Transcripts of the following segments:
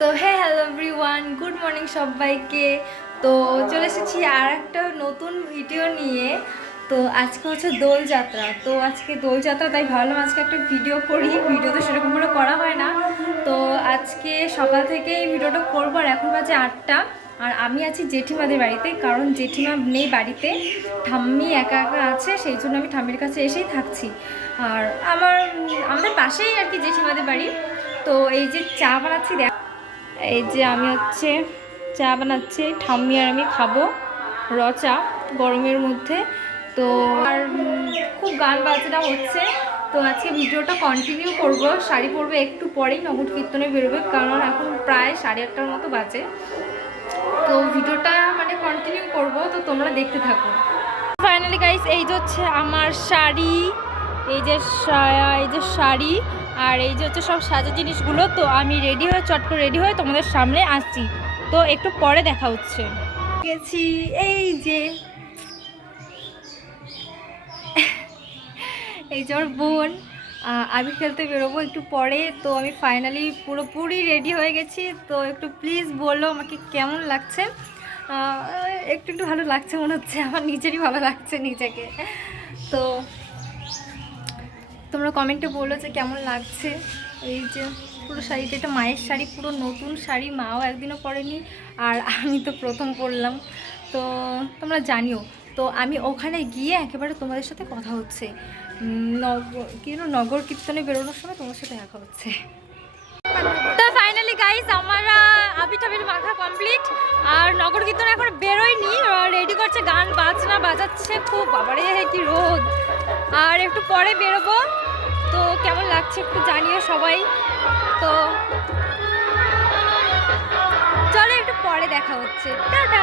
তো hello everyone, good morning সবাইকে। তো চলে এসেছি আর একটা নতুন ভিডিও নিয়ে। তো আজকে হচ্ছে দোলযাত্রা। তো আজকে দোলযাত্রা, তাই ভাবলাম আজকে একটা ভিডিও করি। ভিডিও তো সেরকম করে করা হয় না। তো আজকে সকাল থেকে এই ভিডিওটা করবো। আর এখন বাজে 8টা। আর আমি আছি জেঠিমাদের বাড়িতে, কারণ জেঠিমা নেই বাড়িতে, ঠাম্মি একা একা আছে, সেই জন্য আমি ঠাম্মির কাছে এসেই থাকছি। আর আমাদের পাশেই আর কি জেঠিমাদের বাড়ি। তো এই যে চা বানাচ্ছি, এই যে আমি হচ্ছে চা বানাচ্ছি, ঠাম্মি আর আমি খাবো র চা গরমের মধ্যে। তো আর খুব গান বাজনা হচ্ছে। তো আজকে ভিডিওটা কন্টিনিউ করব। শাড়ি পরবে একটু পরেই, নগর কীর্তনে বেরোবে, কারণ এখন প্রায় 8:30টার মতো বাজে। তো ভিডিওটা কন্টিনিউ করব, তো তোমরা দেখতে থাকো। ফাইনালি গাইস, এই যে হচ্ছে আমার শাড়ি, এই যে সায়া, এই যে শাড়ি, আর এই যে হচ্ছে সব সাজা জিনিসগুলো। তো আমি রেডি হয়ে, চট করে রেডি হয়ে তোমাদের সামনে আসছি। তো একটু পরে দেখা হচ্ছে। গেছি, এই যে এই যে ওর বোন, আবির খেলতে বেরোবো একটু পরে। তো আমি ফাইনালি পুরোপুরি রেডি হয়ে গেছি। তো একটু প্লিজ বলো আমাকে কেমন লাগছে। একটু একটু ভালো লাগছে মনে হচ্ছে, আমার নিজেরই ভালো লাগছে নিজেকে। তো তোমরা কমেন্টে বলো যে কেমন লাগছে। এই যে পুরো শাড়িটা, এটা মায়ের শাড়ি, পুরো নতুন শাড়ি, মাও একদিনও পরেনি, আর আমি তো প্রথম পরলাম। তো তোমরা জানিও। তো আমি ওখানে গিয়ে একেবারে তোমাদের সাথে কথা হচ্ছে, নগর কীর্তনে বেরোনোর সময় তোমার সাথে দেখা হচ্ছে। তো ফাইনালি গাইস, আমরা আবির টাবির মাখা কমপ্লিট, আর নগর কীর্তন এখন বেরোয়নি, রেডি করছে, গান বাজনা বাজাচ্ছে খুব, বাবারে কি রোদ। আর একটু পরে বেরোবো। তো কেমন লাগছে একটু জানিও সবাই। তো চলো একটু পরে দেখা হচ্ছে, টাটা।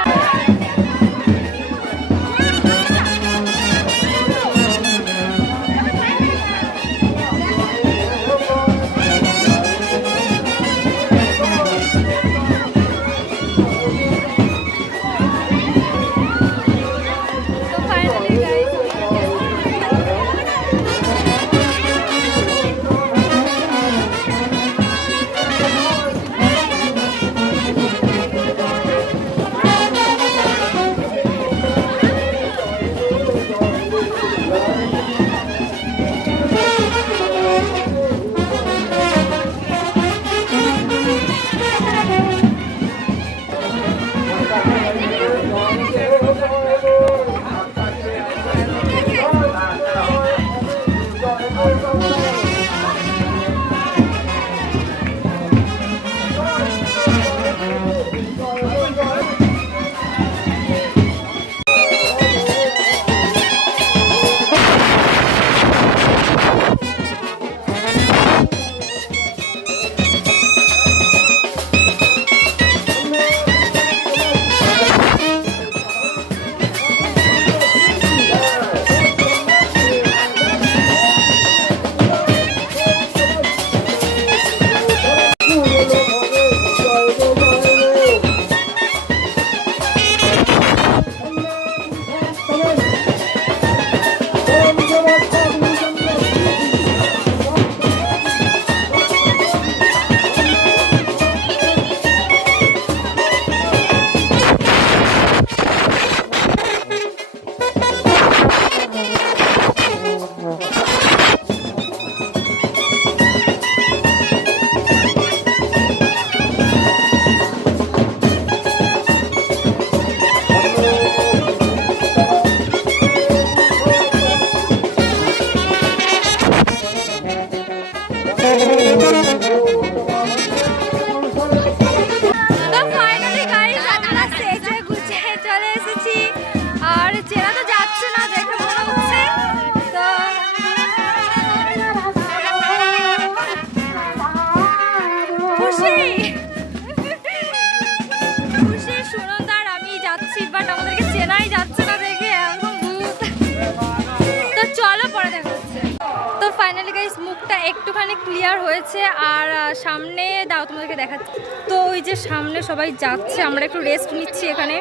মুখটা একটুখানি ক্লিয়ার হয়েছে। আর সামনে দাও তোমাদেরকে দেখাচ্ছি। তো ওই যে সামনে সবাই যাচ্ছে, আমরা একটু রেস্ট নিচ্ছি এখানে।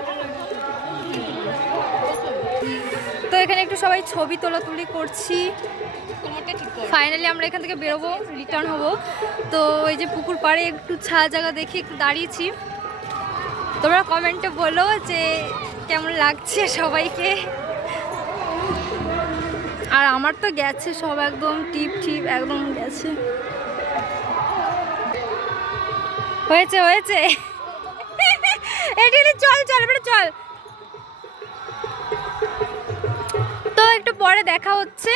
তো এখানে একটু সবাই ছবি তোলাতুলি করছি। ফাইনালি আমরা এখান থেকে বেরোবো, রিটার্ন হবো। তো ওই যে পুকুর পাড়ে একটু ছায়া জায়গা দেখে একটু দাঁড়িয়েছি। তোমরা কমেন্টে বলো যে কেমন লাগছে সবাইকে। আর আমার তো গেছে সব একদম টিপ টিপ একদম গেছে। হয়েছে হয়েছে চল চল এবারে চল। তো একটু পরে দেখা হচ্ছে।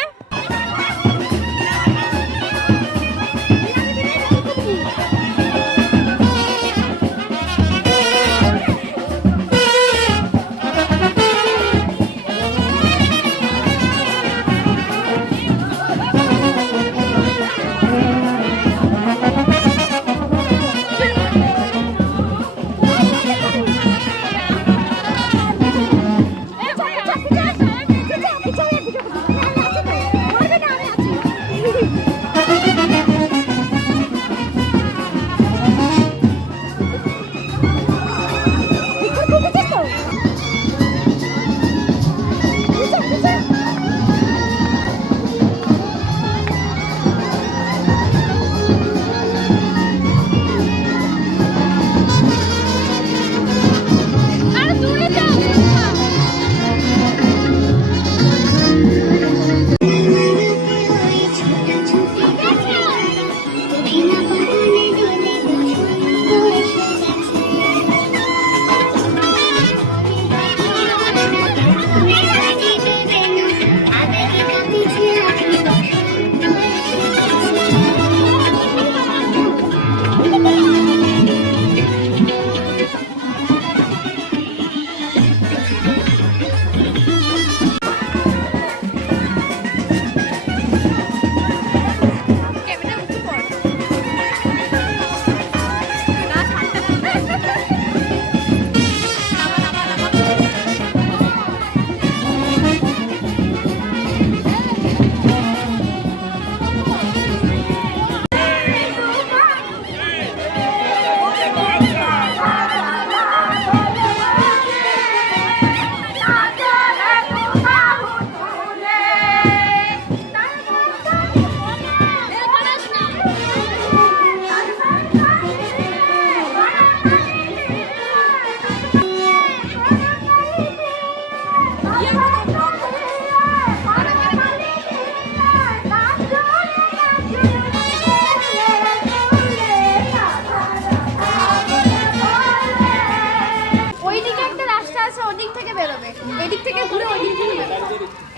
এদিক থেকে ঘুরে ওই দিক থেকে বেরোবে,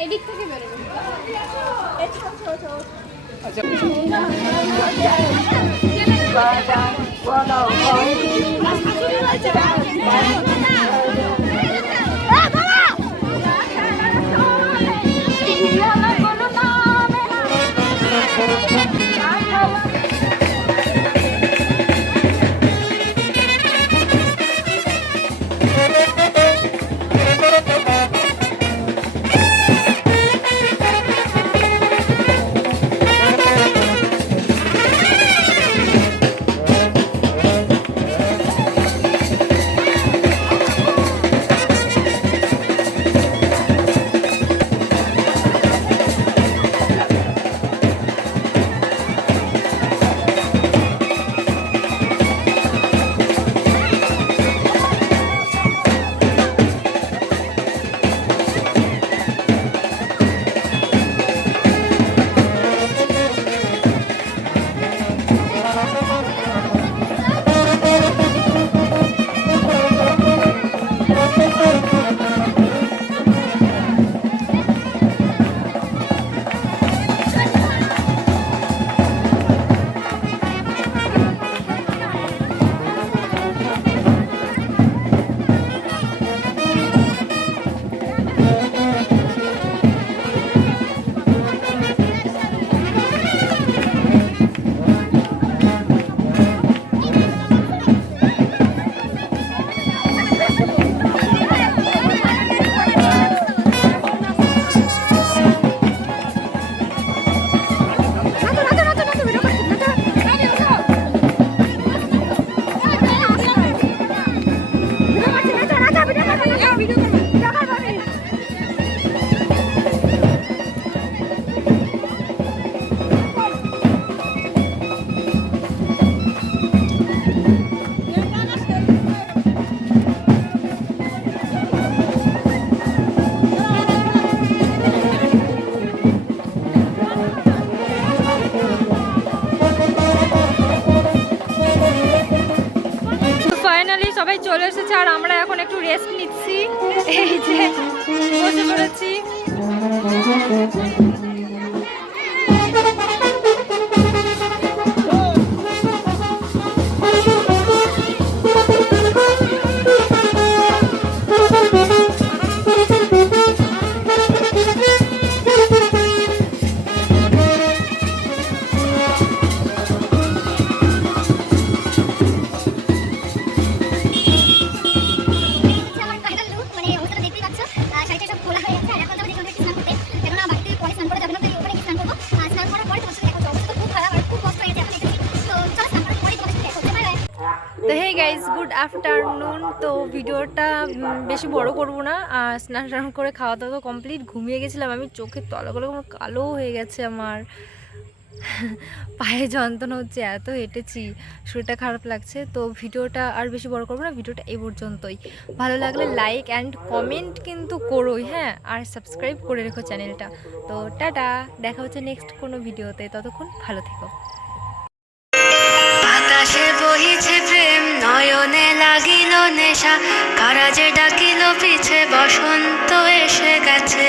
এদিক থেকে বেরোবে। সবাই চলে এসেছে আর আমরা এখন একটু রেস্ট নিচ্ছি। এই যে বসে পড়েছি। তো হে গাইজ, গুড আফটারনুন। তো ভিডিওটা বেশি বড় করব না। আর স্নান টান করে খাওয়া দাওয়া তো কমপ্লিট, ঘুমিয়ে গেছিলাম আমি। চোখের তলাগুলো কালো হয়ে গেছে আমার, পায়ে যন্ত্রণা হচ্ছে, এত হেঁটেছি, শরীরটা খারাপ লাগছে। তো ভিডিওটা আর বেশি বড় করবো না, ভিডিওটা এই পর্যন্তই। ভালো লাগলে লাইক অ্যান্ড কমেন্ট কিন্তু করোই, হ্যাঁ, আর সাবস্ক্রাইব করে রেখো চ্যানেলটা। তো টাটা, দেখা হচ্ছে নেক্সট কোনো ভিডিওতে, ততক্ষণ ভালো থেকো। বাতাসে বহিছে প্রেম, নয়নে লাগিল নেশা, কারা যে ডাকিল পিছে, বসন্ত এসে গেছে।